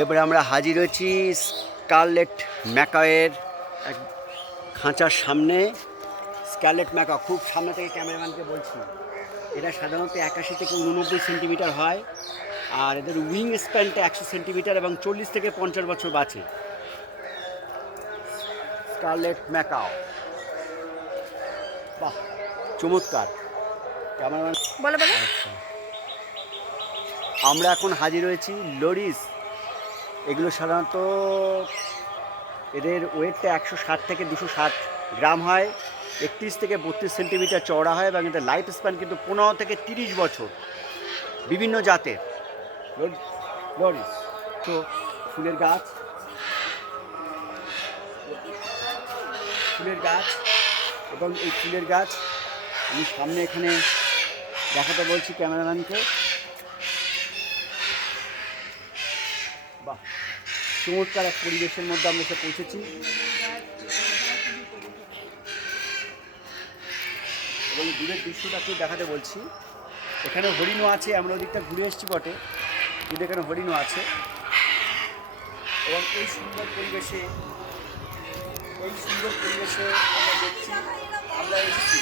এবারে আমরা হাজির হয়েছি স্কারলেট ম্যাকাওয়ের এক খাঁচার সামনে। স্কারলেট ম্যাকাও খুব সামনে থেকে ক্যামেরাম্যানকে বলছি, এরা সাধারণত 81 থেকে 89 সেন্টিমিটার হয়, আর এদের উইং স্প্যানটা 100 সেন্টিমিটার এবং 40 থেকে 50 বছর বাঁচে। স্কারলেট ম্যাকাও, বাহ চমৎকার। ক্যামেরাম্যান বলো বলো। আচ্ছা, আমরা এখন হাজির হয়েছি লরিস। এগুলো সাধারণত এদের ওয়েটটা 160 থেকে 260 গ্রাম হয়, 31 থেকে 32 সেন্টিমিটার চওড়া হয় এবং এদের লাইফ স্প্যান কিন্তু 15 থেকে 30 বছর। বিভিন্ন জাতের লরিস। তো ফুলের গাছ, ফুলের গাছ এবং এই ফুলের গাছ আমি সামনে এখানে দেখাতে বলছি ক্যামেরাম্যানকে। বাহ, চমৎকার এক পরিবেশের মধ্যে আমরা এসে পৌঁছেছি এবং দূরের দৃশ্যটা একটু দেখাতে বলছি। এখানে হরিণও আছে, আমরা ওদিকটা ঘুরে এসেছি বটে, কিন্তু এখানে হরিণও আছে এবং এই সুন্দর পরিবেশে আমরা দেখছি, আমরা এসেছি